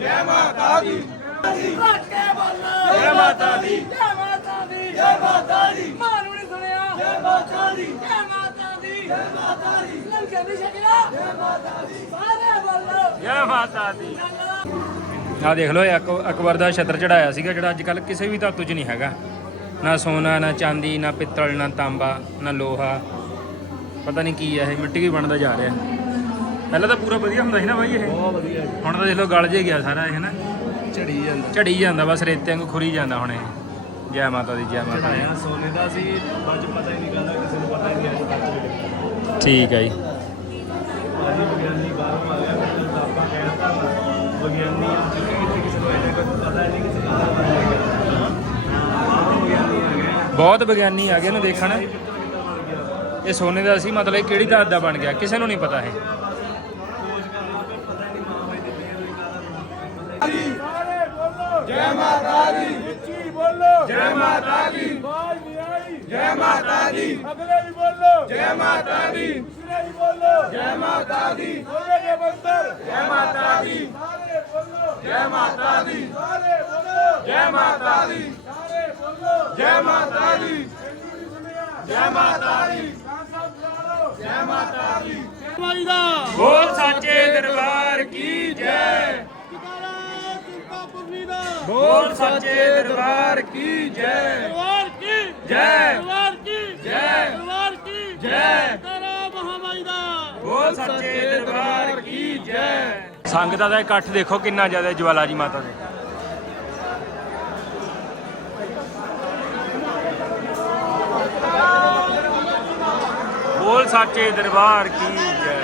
ਜੈ ਮਾਤਾ ਦੀ। ਧੱਕੇ ਬੋਲੋ। ਜੈ ਮਾਤਾ ਦੀ। ਜੈ ਮਾਤਾ ਦੀ। ਜੈ ਮਾਤਾ ਦੀ। ਮਾਨੂੰ ਨਹੀਂ ਸੁਣਿਆ। ਜੈ ਮਾਤਾ ਦੀ। ਜੈ ਮਾਤਾ ਦੀ। ਜੈ ਮਾਤਾ ਦੀ। ਲੰਗਰ ਨਹੀਂ ਛਕਿਆ ਜੈ ਮਾਤਾ ਦੀ। ਸਾਰੇ ਬੋਲੋ। ਜੈ ਮਾਤਾ ਦੀ। ਆ ਦੇਖ ਲਓ ਇਹ ਅਕ- ਅਕਬਰ ਦਾ ਛਤਰ ਚੜਾਇਆ ਸੀਗਾ ਜਿਹੜਾ ਅੱਜ ਕੱਲ ਕਿਸੇ ਵੀ ਧਾਤੂ 'ਚ ਨਹੀਂ ਹੈਗਾ। ਨਾ ਸੋਨਾ ਨਾ ਚਾਂਦੀ ਨਾ ਪਿੱਤਲ ਨਾ ਤਾਂਬਾ ਨਾ ਲੋਹਾ। ਪਤਾ ਨਹੀਂ ਕੀ ਹੈ ਇਹ ਮਿੱਟੀ ਵੀ ਬਣਦਾ ਜਾ ਰਿਹਾ। ਪਹਿਲਾਂ ਤਾਂ ਪੂਰਾ ਵਧੀਆ ਹੁੰਦਾ ਸੀ ਨਾ ਬਾਈ ਇਹ। ਬਹੁਤ ਵਧੀਆ ਜੀ। ਹੁਣ ਤਾਂ ਦੇਖ ਲਓ ਗਲ ਜੇ ਗਿਆ ਸਾਰਾ ਇਹ ਨਾ। ਝੜੀ ਜਾਂਦਾ। ਝੜੀ ਜਾਂਦਾ ਬਸ ਰੇਤੇ ਵਾਂਗੂ ਖੁਰੀ ਜਾਂਦਾ ਹੁਣ ਇਹ। ਜੈ ਮਾਤਾ ਦੀ ਜੈ ਮਾਤਾ ਦੀ। ਚੜਾਇਆ ਸੋਨੇ ਦਾ ਸੀ ਬਾਅਦ 'ਚ ਪਤਾ ਹੀ ਨਹੀਂ ਲੱਗਦਾ ਕਿਸੇ ਨੂੰ ਪਤਾ ਹੀ ਨਹੀਂ ਅੱਜ ਵਿੱਚ ਠੀਕ ਹੈ ਜੀ। ਅਜੀ ਵਿਗਿਆਨੀ ਬਾਹਰੋਂ ਆ ਗਿਆ ਫਿਰ ਤਾਂ ਆਪਾਂ ਕਹਿਤਾ ਵਿਗਿਆਨੀ ਇੱਥੇ ਕਿਸੇ ਨੂੰ ਇਹਨੇ ਕੁਝ ਪਤਾ ਹੀ ਨਹੀਂ ਕਿਸੇ ਨੂੰ ਪਤਾ ਨਹੀਂ ਲੱਗਿਆ। ਬਾਹਰੋਂ ਵਿਗਿਆਨੀ ਆ ਗਏ ਬਹੁਤ ਵਿਗਿਆਨੀ ਆ ਗਏ ਨੇ ਦੇਖਣ। ਇਹ ਸੋਨੇ ਦਾ ਸੀ ਮਤਲਬ ਇਹ ਕਿਹੜੀ ਧਾਤ ਦਾ ਬਣ ਗਿਆ? ਕਿਸੇ ਨੂੰ ਨਹੀਂ ਪਤਾ ਇਹ ਜੈ ਮਾਤਾ ਦੀ ਉੱਚੀ ਬੋਲੋ ਜੈ ਮਾਤਾ ਦੀ ਬਾਜ ਨਹੀਂ ਆਈ ਜੈ ਮਾਤਾ ਦੀ ਅਗਲੇ ਵੀ ਬੋਲੋ ਜੈ ਮਾਤਾ ਦੀ ਦੂਸਰੇ ਵੀ ਬੋਲੋ ਜੈ ਮਾਤਾ ਦੀ ਬੋਲੇ ਦੇ ਬੰਦਰ ਜੈ ਮਾਤਾ ਦੀ ਸਾਰੇ ਬੋਲੋ ਜੈ ਮਾਤਾ ਦੀ ਸਾਰੇ ਬੋਲੋ ਜੈ ਮਾਤਾ ਦੀ ਸਾਰੇ ਬੋਲੋ ਜੈ ਮਾਤਾ ਦੀ ਜੈ ਮਾਤਾ ਦੀ ਜੈ ਮਾਤਾ ਦੀ ਮਾਈ ਦਾ ਬੋਲ ਸਾਚੇ ਦਰਬਾਰ ਕੀ ਜੈ ਬੋਲ ਸਾਚੇ ਦਰਬਾਰ ਕੀ ਜੈ? ਦਰਬਾਰ ਕੀ? ਜੈ। ਦਰਬਾਰ ਕੀ? ਜੈ। ਦਰਬਾਰ ਕੀ? ਜੈ। ਤਾਰਾ ਮਹਾਮਾਈ ਦਾ। ਬੋਲ ਸੱਚੇ ਦਰਬਾਰ ਕੀ ਜੈ? ਸੰਗਤਾਂ ਦਾ ਇਕੱਠ ਦੇਖੋ ਕਿੰਨਾ ਜ਼ਿਆਦਾ ਜਵਾਲਾ ਜੀ ਮਾਤਾ ਦੇ। ਬੋਲ ਸੱਚੇ ਦਰਬਾਰ ਕੀ ਜੈ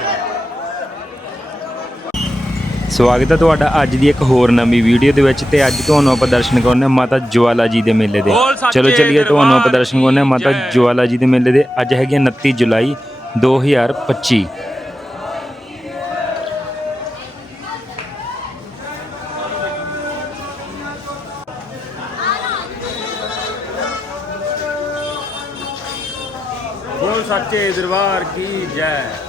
ਸਵਾਗਤ ਹੈ ਤੁਹਾਡਾ ਅੱਜ ਦੀ ਇੱਕ ਹੋਰ ਨਵੀਂ ਵੀਡੀਓ ਦੇ ਵਿੱਚ ਤੇ ਅੱਜ ਤੁਹਾਨੂੰ ਆਪਾਂ ਦਰਸ਼ਨ ਕਰਾਉਂਦੇ ਹਾਂ ਮਾਤਾ ਜਵਾਲਾ ਜੀ ਦੇ ਮੇਲੇ ਦੇ। ਚਲੋ ਚੱਲੀਏ ਤੁਹਾਨੂੰ ਆਪਾਂ ਦਰਸ਼ਨ ਕਰਾਉਂਦੇ ਹਾਂ ਮਾਤਾ। ਜਵਾਲਾ ਜੀ ਦੇ ਮੇਲੇ ਦੇ। ਅੱਜ ਹੈਗੇ 29 ਜੁਲਾਈ 2025 ਬੋਲ ਸੱਚੇ ਦਰਬਾਰ ਕੀ ਜੈ।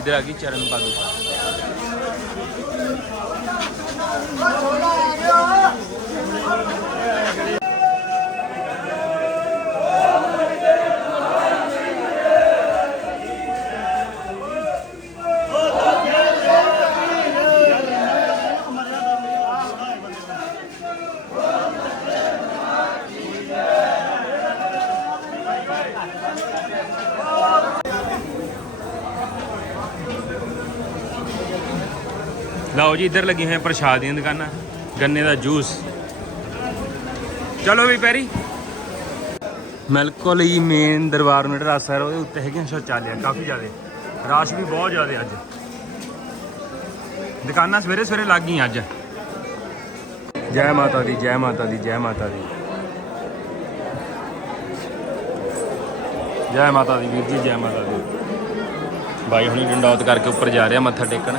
ਇਧਰ ਆ ਗਈ ਲਓ ਜੀ, ਇੱਧਰ ਲੱਗੀ ਹੋਈਆਂ ਪ੍ਰਸ਼ਾਦ ਦੀਆਂ ਦੁਕਾਨਾਂ, ਗੰਨੇ ਦਾ ਜੂਸ। ਚਲੋ ਵੀ ਪੈਰੀ। ਬਿਲਕੁਲ ਹੀ ਮੇਨ ਦਰਬਾਰ ਨੂੰ ਜਿਹੜਾ ਰਸਤਾ ਹੈ, ਉਹਦੇ ਉੱਤੇ ਹੈਗੀਆਂ ਸ਼ੌਚਾਲਿਆ ਕਾਫੀ ਜ਼ਿਆਦਾ। ਰਸ਼ ਵੀ ਬਹੁਤ ਜ਼ਿਆਦਾ ਅੱਜ। ਦੁਕਾਨਾਂ ਸਵੇਰੇ ਸਵੇਰੇ ਲੱਗ ਗਈਆਂ ਅੱਜ। ਜੈ ਮਾਤਾ ਦੀ, ਜੈ ਮਾਤਾ ਦੀ, ਜੈ ਮਾਤਾ ਦੀ। ਜੈ ਮਾਤਾ ਦੀ, ਵੀਰ ਜੀ, ਜੈ ਮਾਤਾ ਦੀ। ਬਾਈ ਹੁਣੀ ਡੰਡੌਤ ਕਰਕੇ ਉੱਪਰ ਜਾ ਰਿਹਾ, ਮੱਥਾ ਟੇਕਣ।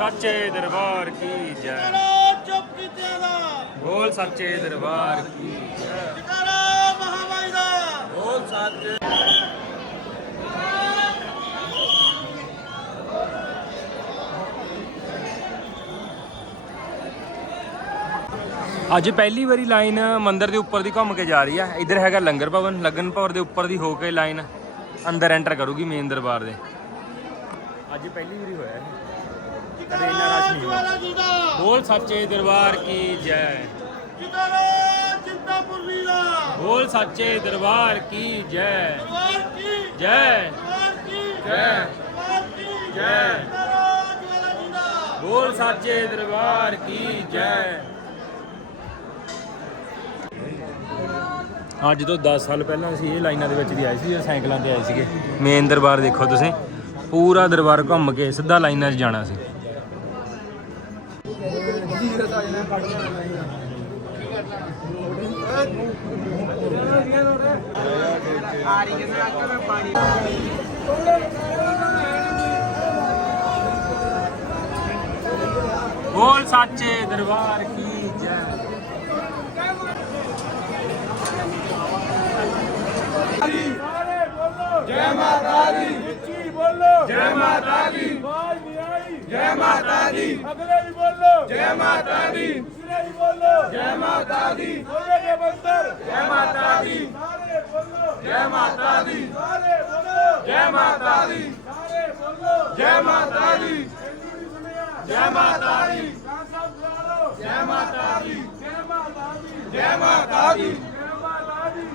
ਸੱਚੇ ਦਰਬਾਰ ਕੀ ਜੈ। ਚੁੱਪ ਕੀਤਿਆਂ ਦਾ। ਬੋਲ ਬੋਲ ਸੱਚੇ ਦਰਬਾਰ ਕੀ ਅੱਜ ਪਹਿਲੀ ਵਾਰੀ ਲਾਈਨ ਮੰਦਿਰ ਦੇ ਉੱਪਰ ਦੀ ਘੁੰਮ ਕੇ ਜਾ ਰਹੀ ਆ। ਇੱਧਰ ਹੈਗਾ ਲੰਗਰ ਭਵਨ ਲਗਨ ਭਵਨ ਦੇ ਉੱਪਰ ਦੀ ਹੋ ਕੇ ਲਾਈਨ। ਅੰਦਰ ਐਂਟਰ ਕਰੂਗੀ ਮੇਨ ਦਰਬਾਰ ਦੇ। ਅੱਜ ਪਹਿਲੀ ਵਾਰੀ ਹੋਇਆ ਇਹ। ਕਦੇ ਇੰਨਾ ਰਸ਼ ਨਹੀਂ ਹੋਇਆ ਬੋਲ ਸੱਚੇ ਦਰਬਾਰ ਕੀ ਜੈ। ਬੋਲ ਸੱਚੇ ਦਰਬਾਰ ਕੀ ਜੈ। ਜੈ। ਜੈ। ਜੈ। ਬੋਲ ਸੱਚੇ ਦਰਬਾਰ ਕੀ ਜੈ। ਅੱਜ ਤੋਂ 10 ਸਾਲ ਪਹਿਲਾਂ ਅਸੀਂ ਇਹ ਲਾਈਨਾਂ ਦੇ ਵਿੱਚ ਦੀ ਆਏ ਸੀ ਜਦੋਂ ਸਾਈਕਲਾਂ ਤੇ ਆਏ ਸੀਗੇ। ਮੇਨ ਦਰਬਾਰ ਦੇਖੋ ਤੁਸੀਂ। ਪੂਰਾ ਦਰਬਾਰ ਘੁੰਮ ਕੇ ਸਿੱਧਾ ਲਾਈਨਾਂ 'ਚ ਜਾਣਾ ਸੀ। आ रही है ना पानी बोल साचे दरबार की जय। माता दी बोलो जय माता दी जय माता दी अगले भी बोलो जय माता दी दूसरे भी बोलो जय माता दी बंदर जय माता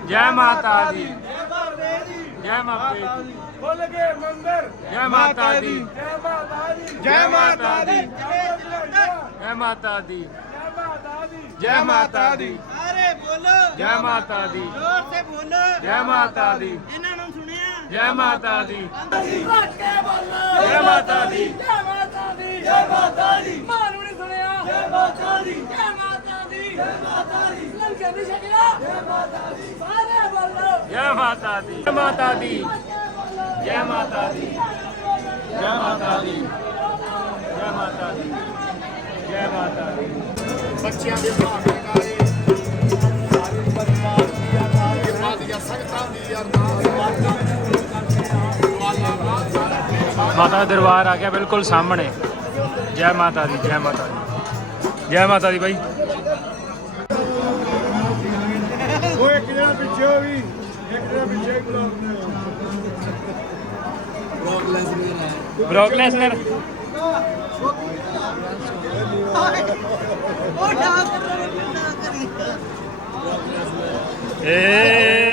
ਜੈ ਮਾਤਾ ਦੀ ਜੈ ਮਾਤਾ ਦੀ ਜੈ ਮਾਤਾ ਦੀ ਜੈ ਖੁੱਲ ਮੰਦਰ ਮਾਤਾ ਦੀ ਜੈ ਮਾਤਾ ਦੀ ਜੈ ਮਾਤਾ ਦੀ ਜੈ ਮਾਤਾ ਦੀ ਜੈ ਮਾਤਾ ਦੀ ਸਾਰੇ ਬੋਲੋ ਜੈ ਮਾਤਾ ਦੀ ਜ਼ੋਰ ਸੇ ਬੋਲੋ ਜੈ ਮਾਤਾ ਦੀ ਇਹਨਾਂ ਨੂੰ ਸੁਣਿਆ ਜੈ ਮਾਤਾ ਦੀ ਰੱਖ ਕੇ ਬੋਲੋ ਜੈ ਮਾਤਾ ਦੀ ਜੈ ਮਾਤਾ ਦੀ ਜੈ ਮਾਤਾ ਦੀ ਮਾਂ ਨੂੰ ਨਹੀਂ ਸੁਣਿਆ ਜੈ ਮਾਤਾ ਦੀ ਜੈ ਮਾਤਾ ਦੀ ਜੈ ਮਾਤਾ ਦੀ ਜੈ ਮਾਤਾ ਦੀ ਜੈ ਮਾਤਾ ਦੀ ਜੈ ਮਾਤਾ ਦੀ ਜੈ ਮਾਤਾ ਦੀ ਜੈ ਮਾਤਾ ਦੀ ਬੱਚਿਆਂ ਦੇ ਭਾਵੇਂ ਕਾਲੇ ਸਾਰੇ ਪਰਿਵਾਰ ਦੀ ਅਰਦਾਸ ਦੀਆਂ ਸੰਗਤਾਂ ਦੀ ਅਰਦਾਸ ਮਾਤਾ ਦਾ ਦਰਬਾਰ ਆ ਗਿਆ ਬਿਲਕੁਲ ਸਾਹਮਣੇ। ਜੈ ਮਾਤਾ ਦੀ, ਜੈ ਮਾਤਾ ਦੀ। ਜੈ ਮਾਤਾ ਦੀ ਬਾਈ। ਬ੍ਰੌਕ ਲੈਸਨਰ ਉਹ ਨਾ ਕਰੀ। ਏ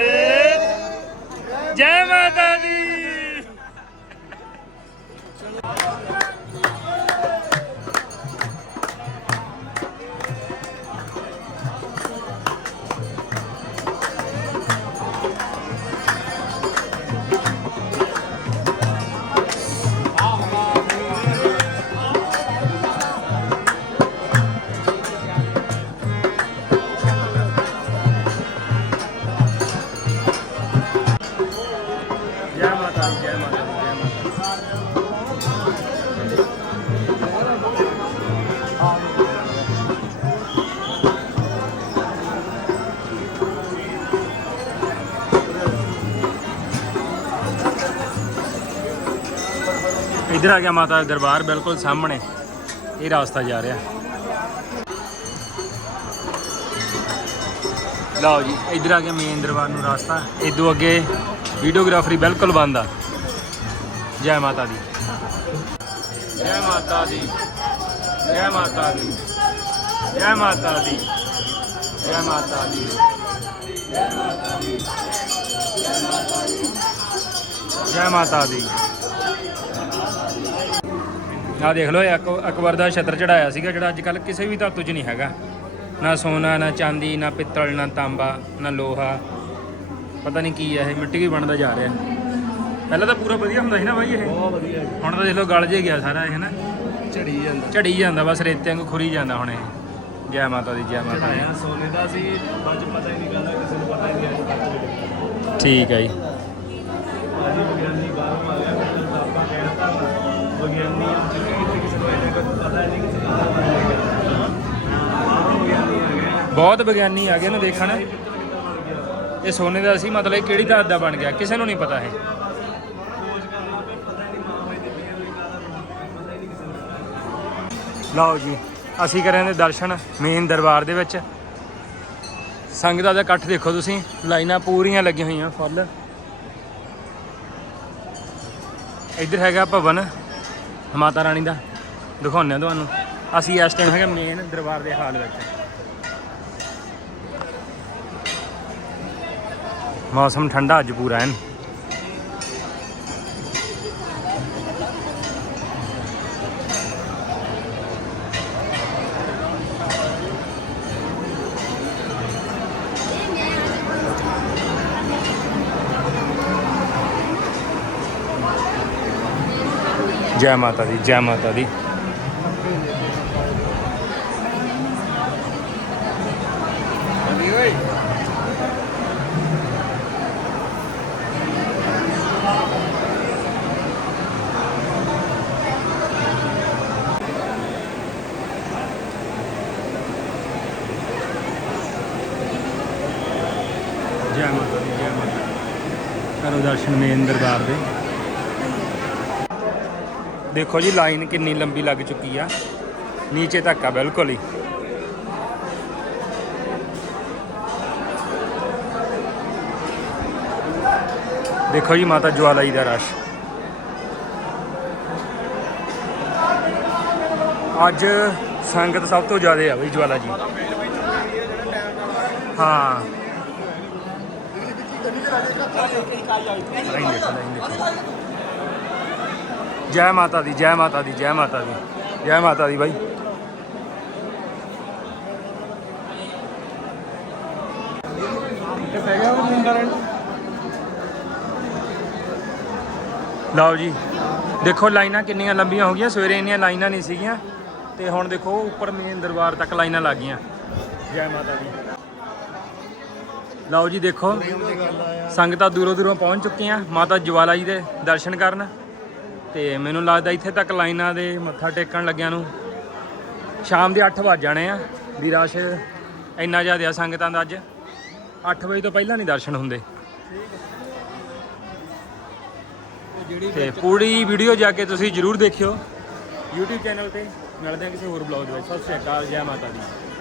ਇੱਧਰ ਆ ਗਿਆ ਮਾਤਾ ਦਾ ਦਰਬਾਰ, ਬਿਲਕੁਲ ਸਾਹਮਣੇ। ਇਹ ਰਸਤਾ ਜਾ ਰਿਹਾ। ਲਓ ਜੀ, ਇੱਧਰ ਆ ਗਿਆ ਮੇਨ ਦਰਬਾਰ ਨੂੰ ਰਸਤਾ। ਇਦੋਂ ਅੱਗੇ ਵੀਡੀਓਗ੍ਰਾਫਰੀ ਬਿਲਕੁਲ ਬੰਦ ਆ। ਜੈ ਮਾਤਾ ਦੀ। ਜੈ ਮਾਤਾ ਦੀ। ਜੈ ਮਾਤਾ ਦੀ। ਜੈ ਮਾਤਾ ਦੀ। ਜੈ ਮਾਤਾ ਦੀ। ਜੈ ਮਾਤਾ ਦੀ। ਆ ਦੇਖ ਲਓ ਇਹ ਅਕਬਰ ਦਾ ਛਤਰ ਚੜਾਇਆ ਸੀਗਾ, ਜਿਹੜਾ ਅੱਜ ਕੱਲ ਕਿਸੇ ਵੀ ਧਾਤੂ 'ਚ ਨਹੀਂ ਹੈਗਾ। ਨਾ ਸੋਨਾ, ਨਾ ਚਾਂਦੀ, ਨਾ ਪਿੱਤਲ, ਨਾ ਤਾਂਬਾ, ਨਾ ਲੋਹਾ। ਪਤਾ ਨਹੀਂ ਕੀ ਹੈ ਇਹ ਮਿੱਟੀ ਵੀ ਬਣਦਾ ਜਾ ਰਿਹਾ। ਪਹਿਲਾਂ ਤਾਂ ਪੂਰਾ ਵਧੀਆ ਹੁੰਦਾ ਸੀ ਨਾ ਬਾਈ ਇਹ। ਬਹੁਤ ਵਧੀਆ ਹੁਣ ਤਾਂ ਦੇਖ ਲਓ ਗਲ ਜੇ ਗਿਆ ਸਾਰਾ ਇਹ ਨਾ ਝੜੀ ਜਾਂਦਾ। ਝੜੀ ਜਾਂਦਾ ਬਸ ਰੇਤੇ ਵਾਂਗੂ ਖੁਰੀ ਜਾਂਦਾ ਹੁਣ ਇਹ। ਜੈ ਮਾਤਾ ਦੀ ਜੈ ਮਾਤਾ ਦੀ। ਸੋਨੇ ਦਾ ਸੀ ਚ ਪਤਾ ਹੀ ਨਹੀਂ ਕਹਿੰਦਾ ਕਿਸੇ ਨੂੰ ਪਤਾ ਹੀ ਨਹੀਂ ਅੱਜ ਠੀਕ ਹੈ ਜੀ। ਅਜੀ ਵਿਗਿਆਨੀ ਬਾਹਰੋਂ ਆ ਗਿਆ ਆਪਾਂ ਵਿਗਿਆਨੀ ਆ ਕਿਸੇ ਨੂੰ ਪਤਾ ਨਹੀਂ ਕਿਸੇ ਨੂੰ ਪਤਾ ਨਹੀਂ ਆ ਬਹੁਤ ਵਿਗਿਆਨੀ ਆ ਗਏ ਇਹਨੂੰ ਦੇਖਣ। ਇਹ ਸੋਨੇ ਦਾ ਸੀ, ਮਤਲਬ ਇਹ ਕਿਹੜੀ ਧਾਤ ਦਾ ਬਣ ਗਿਆ? ਕਿਸੇ ਨੂੰ ਨਹੀਂ ਪਤਾ ਇਹ। ਲਓ ਜੀ, ਅਸੀਂ ਕਰਾਂ ਦੇ ਦਰਸ਼ਨ ਮੇਨ ਦਰਬਾਰ ਦੇ ਵਿੱਚ। ਸੰਗਤਾਂ ਦਾ ਇਕੱਠ ਦੇਖੋ ਤੁਸੀਂ, ਲਾਈਨਾਂ ਪੂਰੀਆਂ ਲੱਗੀਆਂ ਹੋਈਆਂ, ਫੁੱਲ। ਇੱਧਰ ਹੈਗਾ ਭਵਨ, ਮਾਤਾ ਰਾਣੀ ਦਾ। ਦਿਖਾਉਂਦੇ ਆ ਤੁਹਾਨੂੰ। ਅਸੀਂ ਇਸ ਟਾਈਮ ਹੈਗਾ ਮੇਨ ਦਰਬਾਰ ਦੇ ਹਾਲ ਵਿੱਚ। ਮੌਸਮ ਠੰਡਾ ਅੱਜ ਪੂਰਾ ਐਨ। ਜੈ ਮਾਤਾ ਦੀ ਜੈ ਮਾਤਾ ਦੀ ਜੈ ਮਾਤਾ ਦੀ ਜੈ ਮਾਤਾ ਦੀ। ਕਰੋ ਦਰਸ਼ਨ ਮੇਨ ਦਰਬਾਰ ਦੇ। ਦੇਖੋ ਜੀ, ਲਾਈਨ ਕਿੰਨੀ ਲੰਬੀ ਲੱਗ ਚੁੱਕੀ ਆ। ਨੀਚੇ ਤੱਕ ਆ, ਬਿਲਕੁਲ ਹੀ। ਦੇਖੋ ਜੀ, ਮਾਤਾ ਜਵਾਲਾ ਜੀ ਦਾ ਰਸ਼। ਅੱਜ ਸੰਗਤ ਸਭ ਤੋਂ ਜ਼ਿਆਦਾ ਆ ਬਈ ਜਵਾਲਾ ਜੀ। ਹਾਂ। ਲਾਈਨ ਦੇਖੋ ਲਾਈਨ ਦੇਖੋ ਜੈ ਮਾਤਾ ਦੀ, ਜੈ ਮਾਤਾ ਦੀ, ਜੈ ਮਾਤਾ ਦੀ, ਜੈ ਮਾਤਾ ਦੀ ਬਾਈ। ਲਓ ਜੀ, ਦੇਖੋ ਲਾਈਨਾਂ ਕਿੰਨੀਆਂ ਲੰਬੀਆਂ ਹੋ ਗਈਆਂ, ਸਵੇਰੇ ਇੰਨੀਆਂ ਲਾਈਨਾਂ ਨਹੀਂ ਸੀਗੀਆਂ, ਤੇ ਹੁਣ ਦੇਖੋ ਉੱਪਰ ਮੇਨ ਦਰਬਾਰ ਤੱਕ ਲਾਈਨਾਂ ਲੱਗ ਗਈਆਂ। ਜੈ ਮਾਤਾ ਦੀ। ਲਓ ਜੀ ਦੇਖੋ, ਸੰਗਤਾਂ ਦੂਰੋਂ ਦੂਰੋਂ ਪਹੁੰਚ ਚੁੱਕੀਆਂ, ਮਾਤਾ ਜਵਾਲਾ ਜੀ ਦੇ ਦਰਸ਼ਨ ਕਰਨ। ਤੇ ਮੈਨੂੰ ਲੱਗਦਾ ਇੱਥੇ ਤੱਕ ਲਾਈਨਾਂ ਦੇ ਮੱਥਾ ਟੇਕਣ ਲੱਗਿਆਂ ਨੂੰ ਸ਼ਾਮ ਦੇ 8 ਵੱਜ ਜਾਣੇ ਆ। ਵੀ ਰਸ਼ ਇੰਨਾ ਜ਼ਿਆਦਾ ਆ ਸੰਗਤਾਂ ਦਾ ਅੱਜ। 8 ਵਜੇ ਤੋਂ ਪਹਿਲਾਂ ਨਹੀਂ ਦਰਸ਼ਨ ਹੁੰਦੇ। ਤੇ ਪੂਰੀ ਵੀਡੀਓ ਜਾ ਕੇ ਤੁਸੀਂ ਜਰੂਰ ਦੇਖਿਓ। YouTube ਚੈਨਲ ਤੇ ਮਿਲਦੇ ਹਾਂ ਕਿਸੇ ਹੋਰ ਬਲੌਗ ਦੇ ਵਿੱਚ। ਸਤਿ ਸ਼੍ਰੀ ਅਕਾਲ, ਜੈ ਮਾਤਾ ਦੀ।